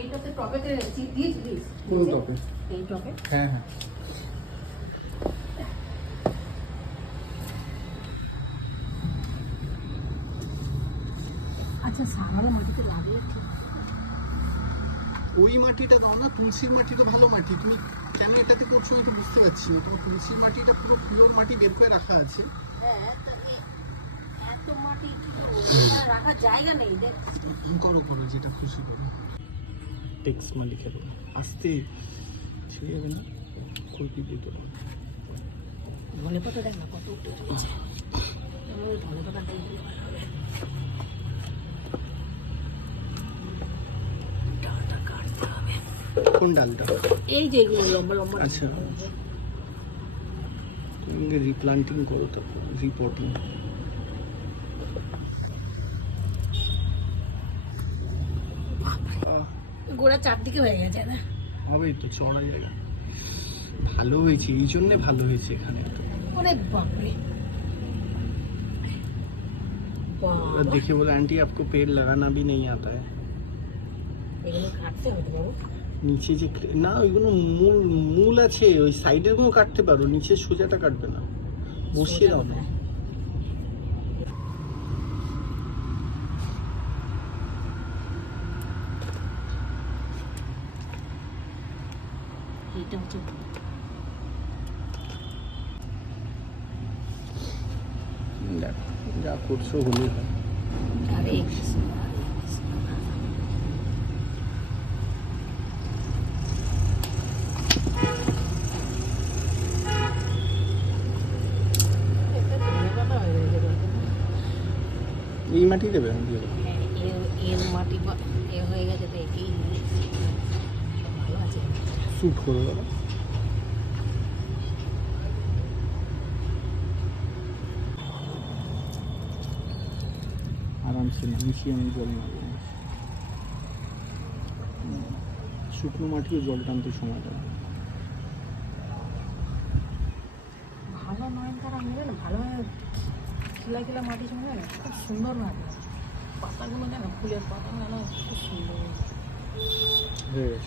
এইটাতে টপেতে দিয়েছিলিস? কোন টপে? এই টপে। হ্যাঁ হ্যাঁ। আচ্ছা সামাল মাটিতে লাগিয়ে ওই মাটিটা দাও না, তুলসীর মাটি তো ভালো মাটি। তুমি কেন এটাতে করছো আমি তো বুঝতে পারছি না। তোমার তুলসীর মাটিটা পুরো পিওর মাটি বের করে রাখা আছে। হ্যাঁ, এত মাটি রাখার জায়গা নেই। দেখ করো করো, যেটা খুশি করো। টেক্স মালিকের আসতে ঠিক আছে না, খুলপি দিতে হবে। ধনে পাতা দেখ না কত উঠে চলেছে। ধনে পাতা দিয়ে দিলে ভালো হবে। ডালটা কাটতে হবে। কোন ডালটা? এই যে এগুলো লম্বা লম্বা। আচ্ছা, তুমি রিপ্লান্টিং করো, তারপর রিপোর্টিং। গোড়া চারদিকে হয়ে গেছে না? হবেই তো, চড়া জায়গা। ভালো হয়েছে, এই জন্যে ভালো হয়েছে এখানে। অনেক বাপরে और देखिए बोला आंटी आपको पेड़ लगाना भी नहीं आता है। এগুলো কাটতে হবে বাবু। নিচে যে না ওইগুলো মূল মূল আছে, ওই সাইডের গুলো কাটতে পারো, নিচে সোজাটা কাটবে না, বসিয়ে দাও না। এটা হচ্ছে দেখ যা করছো হলেই হয়। আরে এই মাটি দেবে আমি দিয়ে দেবো। এর মাটি এ হয়ে গেছে তো একেই ভালো আছে। শ্যুট করে দাও। আরামসে না মিশিয়ে আমি জল মারবো। শুকনো মাটিও জল টানতে সময় লাগে। ভালো নয়নতারা মিলে না, ভালোভাবে খিলা খিলা মাটির সঙ্গে না খুব সুন্দর লাগে। পাতাগুলো যেন ফুলের পাতা না খুব সুন্দর। বেশ।